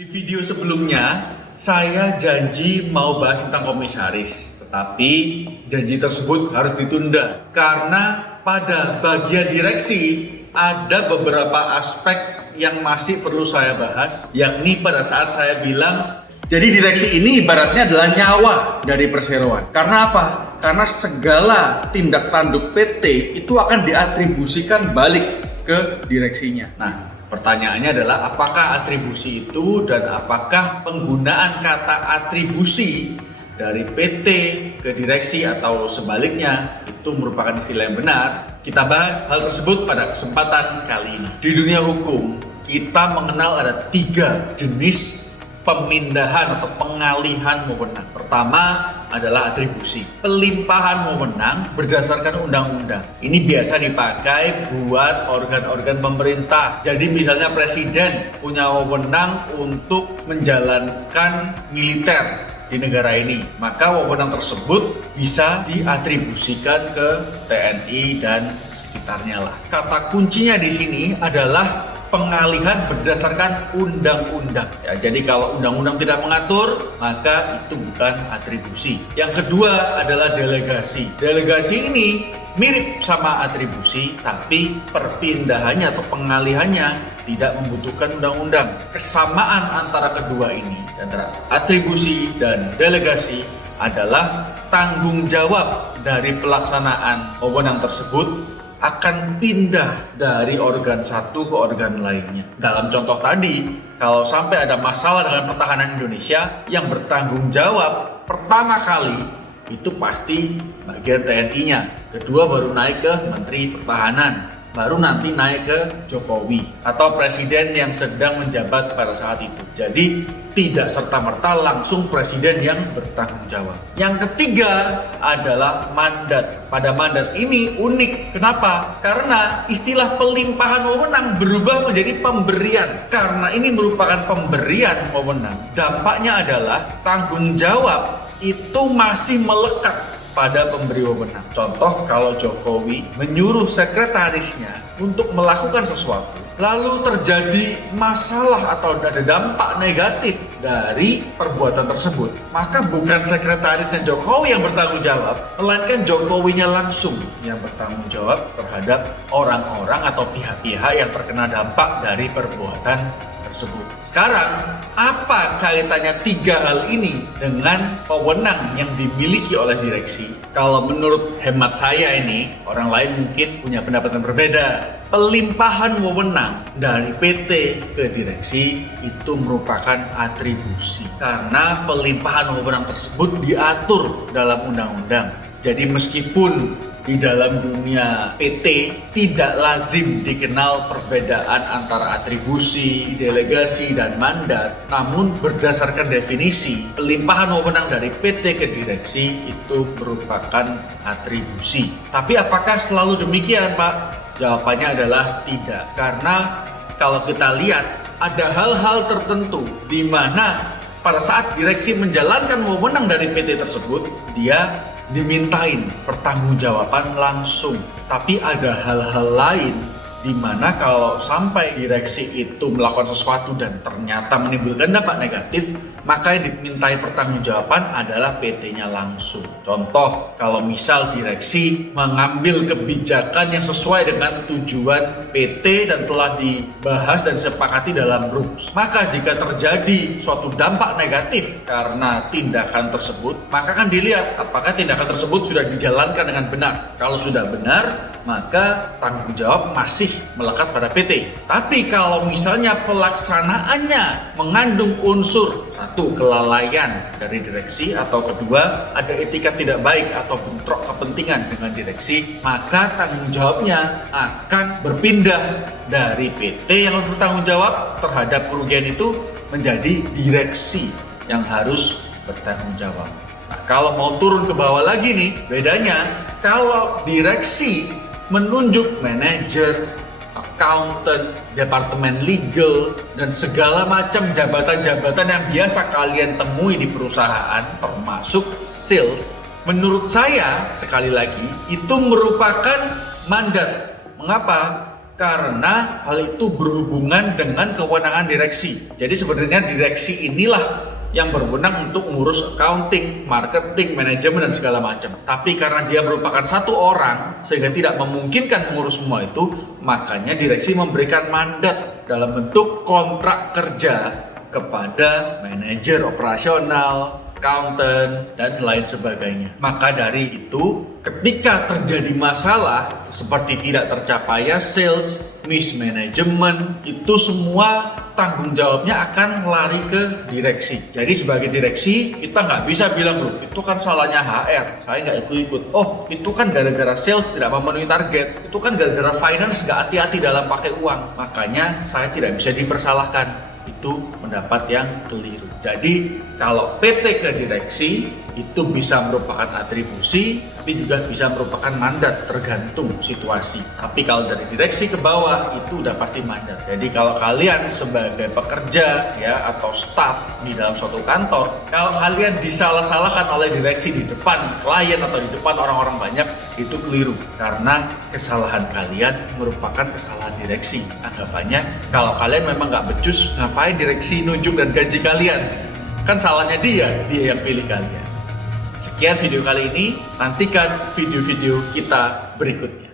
Di video sebelumnya, saya janji mau bahas tentang komisaris. Tetapi janji tersebut harus ditunda karena pada bagian direksi ada beberapa aspek yang masih perlu saya bahas, yakni pada saat saya bilang jadi direksi ini ibaratnya adalah nyawa dari perseroan. Karena apa? Karena segala tindak tanduk PT itu akan diatribusikan balik ke direksinya. Nah, pertanyaannya adalah apakah atribusi itu dan apakah penggunaan kata atribusi dari PT ke direksi atau sebaliknya itu merupakan istilah yang benar? Kita bahas hal tersebut pada kesempatan kali ini. Di dunia hukum, kita mengenal ada 3 jenis pemindahan atau pengalihan wewenang. Pertama adalah atribusi, pelimpahan wewenang berdasarkan undang-undang. Ini biasa dipakai buat organ-organ pemerintah. Jadi misalnya presiden punya wewenang untuk menjalankan militer di negara ini, maka wewenang tersebut bisa diatribusikan ke TNI dan sekitarnya lah. Kata kuncinya di sini adalah pengalihan berdasarkan undang-undang. Ya, jadi kalau undang-undang tidak mengatur, maka itu bukan atribusi. Yang kedua adalah delegasi. Delegasi ini mirip sama atribusi, tapi perpindahannya atau pengalihannya tidak membutuhkan undang-undang. Kesamaan antara kedua ini, antara atribusi dan delegasi, adalah tanggung jawab dari pelaksanaan wewenang tersebut akan pindah dari organ satu ke organ lainnya. Dalam contoh tadi, kalau sampai ada masalah dengan pertahanan Indonesia, yang bertanggung jawab pertama kali itu pasti bagian TNI-nya. Kedua baru naik ke Menteri Pertahanan, baru nanti naik ke Jokowi atau presiden yang sedang menjabat pada saat itu. Jadi tidak serta-merta langsung presiden yang bertanggung jawab. Yang ketiga adalah mandat. Pada mandat ini unik. Kenapa? Karena istilah pelimpahan wewenang berubah menjadi pemberian. Karena ini merupakan pemberian wewenang, dampaknya adalah tanggung jawab itu masih melekat pada pemberi wewenang. Contoh, kalau Jokowi menyuruh sekretarisnya untuk melakukan sesuatu, lalu terjadi masalah atau ada dampak negatif dari perbuatan tersebut, maka bukan sekretarisnya Jokowi yang bertanggung jawab, melainkan Jokowinya langsung yang bertanggung jawab terhadap orang-orang atau pihak-pihak yang terkena dampak dari perbuatan tersebut. Sekarang, apa kaitannya 3 hal ini dengan wewenang yang dimiliki oleh direksi? Kalau menurut hemat saya ini, orang lain mungkin punya pendapat yang berbeda. Pelimpahan wewenang dari PT ke direksi itu merupakan atribusi. Karena pelimpahan wewenang tersebut diatur dalam undang-undang. Jadi meskipun di dalam dunia PT tidak lazim dikenal perbedaan antara atribusi, delegasi, dan mandat, namun berdasarkan definisi, pelimpahan wewenang dari PT ke direksi itu merupakan atribusi. Tapi apakah selalu demikian, Pak? Jawabannya adalah tidak. Karena kalau kita lihat ada hal-hal tertentu di mana pada saat direksi menjalankan wewenang dari PT tersebut, dia dimintain pertanggungjawaban langsung. Tapi ada hal-hal lain di mana kalau sampai direksi itu melakukan sesuatu dan ternyata menimbulkan dampak negatif, maka yang dimintai pertanggungjawaban adalah PT-nya langsung. Contoh, kalau misal direksi mengambil kebijakan yang sesuai dengan tujuan PT dan telah dibahas dan disepakati dalam rumus, maka jika terjadi suatu dampak negatif karena tindakan tersebut, maka akan dilihat apakah tindakan tersebut sudah dijalankan dengan benar. Kalau sudah benar, maka tanggung jawab masih melekat pada PT. Tapi kalau misalnya pelaksanaannya mengandung unsur satu, kelalaian dari direksi, atau kedua, ada etika tidak baik atau bentrok kepentingan dengan direksi, maka tanggung jawabnya akan berpindah dari PT yang bertanggung jawab terhadap kerugian itu menjadi direksi yang harus bertanggung jawab. Nah, kalau mau turun ke bawah lagi nih, bedanya kalau direksi menunjuk manajer, accountant, departemen legal, dan segala macam jabatan-jabatan yang biasa kalian temui di perusahaan, termasuk sales. Menurut saya, sekali lagi, itu merupakan mandat. Mengapa? karena hal itu berhubungan dengan kewenangan direksi. Jadi sebenarnya direksi inilah yang berwenang untuk mengurus accounting, marketing, manajemen, dan segala macam. Tapi karena dia merupakan satu orang, sehingga tidak memungkinkan mengurus semua itu, makanya direksi memberikan mandat dalam bentuk kontrak kerja kepada manajer operasional, accountant, dan lain sebagainya. Maka dari itu, ketika terjadi masalah seperti tidak tercapainya sales, mismanagement, itu semua tanggung jawabnya akan lari ke direksi. Jadi sebagai direksi, kita nggak bisa bilang, loh itu kan salahnya HR, saya nggak ikut-ikut. Oh, itu kan gara-gara sales tidak memenuhi target, itu kan gara-gara finance nggak hati-hati dalam pakai uang, makanya saya tidak bisa dipersalahkan. Itu pendapat yang keliru. Jadi kalau PT ke direksi itu bisa merupakan atribusi, tapi juga bisa merupakan mandat, tergantung situasi. Tapi kalau dari direksi ke bawah itu udah pasti mandat. Jadi kalau kalian sebagai pekerja ya atau staff di dalam suatu kantor, kalau kalian disalah-salahkan oleh direksi di depan klien atau di depan orang-orang banyak, itu keliru, karena kesalahan kalian merupakan kesalahan direksi. Anggapannya kalau kalian memang nggak becus, ngapain direksi nunjuk dan gaji kalian? Kan salahnya dia yang pilih kalian. Sekian video kali ini, nantikan video-video kita berikutnya.